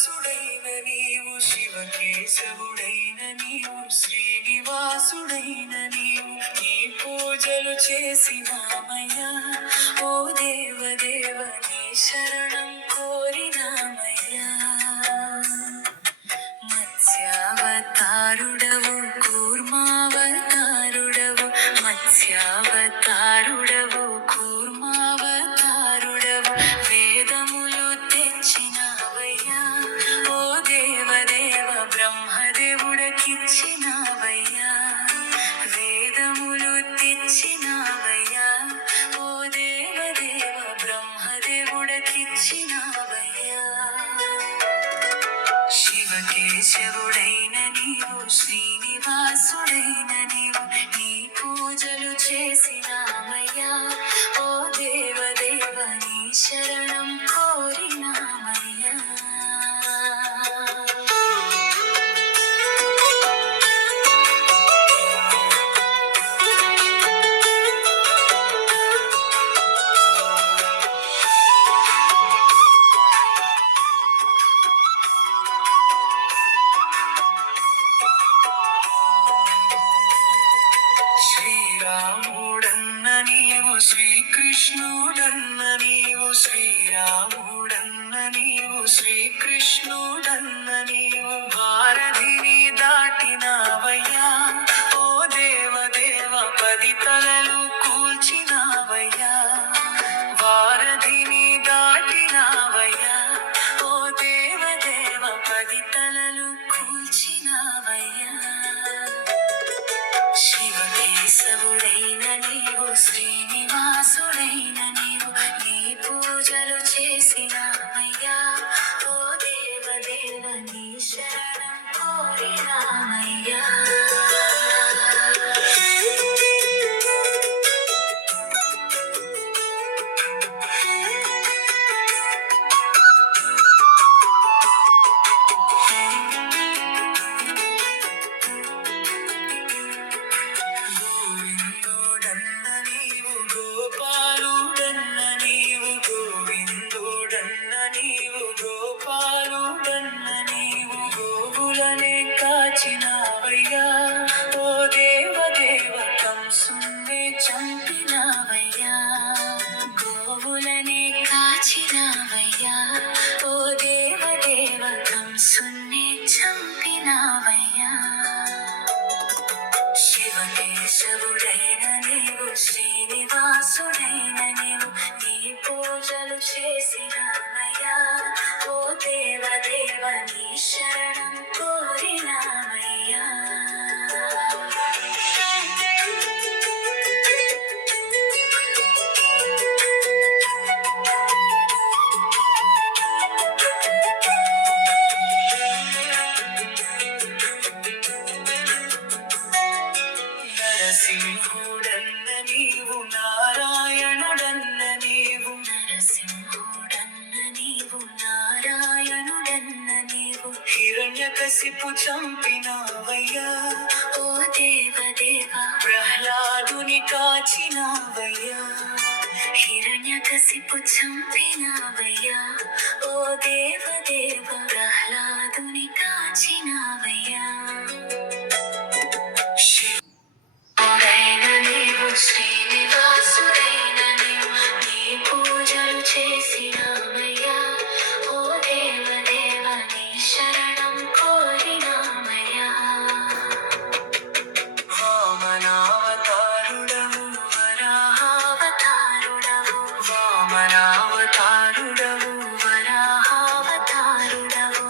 శ్రీనివాసుడైన నీవు, శివకేశవుడైన నీవు, శ్రీనివాసుడైన నీవు, నీ పూజలు చేసినామయ్యా. ఓ దేవదేవ నీ శరణం కోరినామయ్యా. మత్స్యావతారుడవు కూర్మావతారుడవు, మత్స్యావతారుడవు కూర్మావతారుడవు, వేదములు తెచ్చినావయ్యా. ఓ దేవదేవ బ్రహ్మదేవుడకిచ్చినావయ్యా. వేదములు తెచ్చినావయ్యా. ఓ దేవదేవ బ్రహ్మదేవుడకిచ్చినావయ్యా. శివకేశవుడైన నీవు, శ్రీనివాసుడైన నీవు, నీ పూజలు చేసినామయ్యా. ఓ దేవదేవ నీ శరణం కోరినామయ్యా. శ్రీరాముడన్న నీవు, శ్రీకృష్ణుడన్న నీవు, శ్రీరాముడన్న నీవు, శ్రీకృష్ణుడన్న నీవు, భారధిని దాటినావయ్యా. ఓ దేవదేవ 10 తలలు కూల్చినావయ్యా. వారధిని దాటినావయ్యా. ఓ దేవదేవ 10 తలలు కూల్చినావయ్యా. శివకేశవుడైన నీవు, శ్రీనివాసుడైన నీవు, నీ పూజలు చేసినామయ్యా. ఓ దేవదేవ నీ శరణం కోరినామయ్యా. గోవిందుడన్న నీవు, గోపాలుడన్న నీవు, గోవిందుడన్న నీవు, గోపాలుడన్న నీవు, గోవులనే కాచినావయ్యా. ఓ దేవదేవ కంసున్నే చంపినావయ్యా. గోవులనే కాచినావయ్యా. ఓ దేవదేవ కంసున్నే చంపినావయ్యా. శివకేశవుడైన నీవు, శ్రీనివాసుడైన నీవు, నీ పూజలు చేసినామయ్యా. ఓ దేవదేవ నీ శరణం కోరినామయ్యా. నరసింహుడన్న నీవు, నారాయణుడన్న నీవు, నరసింహుడన్న నీవు, నారాయణుడన్న నీవు, హిరణ్యకశిపు చంపినావయ్యా. ఓ దేవదేవ ప్రహ్లాదుని కాచినావయ్యా. హిరణ్యకశిపు చంపినావయ్యా. ఓ దేవదేవ ప్రహ్లాదుని కాచినావయ్యా. శివుడైన నీవు, శ్రీనివాసుడైన నీవు, నీ పూజలు చేసినామయ్యా. ఓ దేవదేవ నీ శరణం కోరినామయ్యా. వామనావతారుడవు వరాహావతారుడవు, వామనావతారుడవు వరాహావతారుడవు,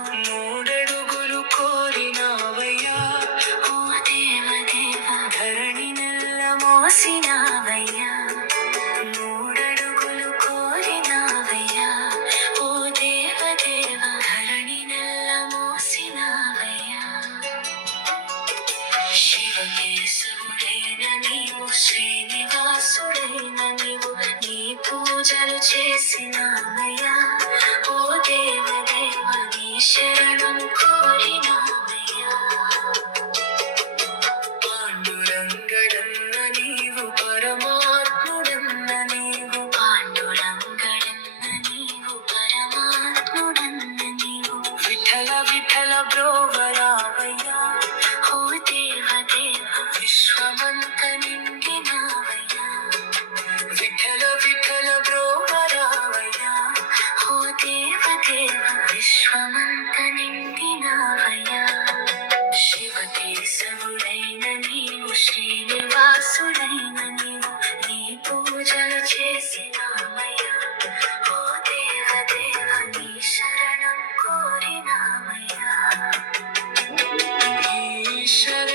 లోకమంత నిండినావయ్యా. శివకేశవుడైన నీవు, శ్రీనివాసుడైన నీవు, నీ పూజలు చేసినామయ్యా. ఓ దేవదేవ నీ శరణం కోరినామయ్యా. ఈశ్వర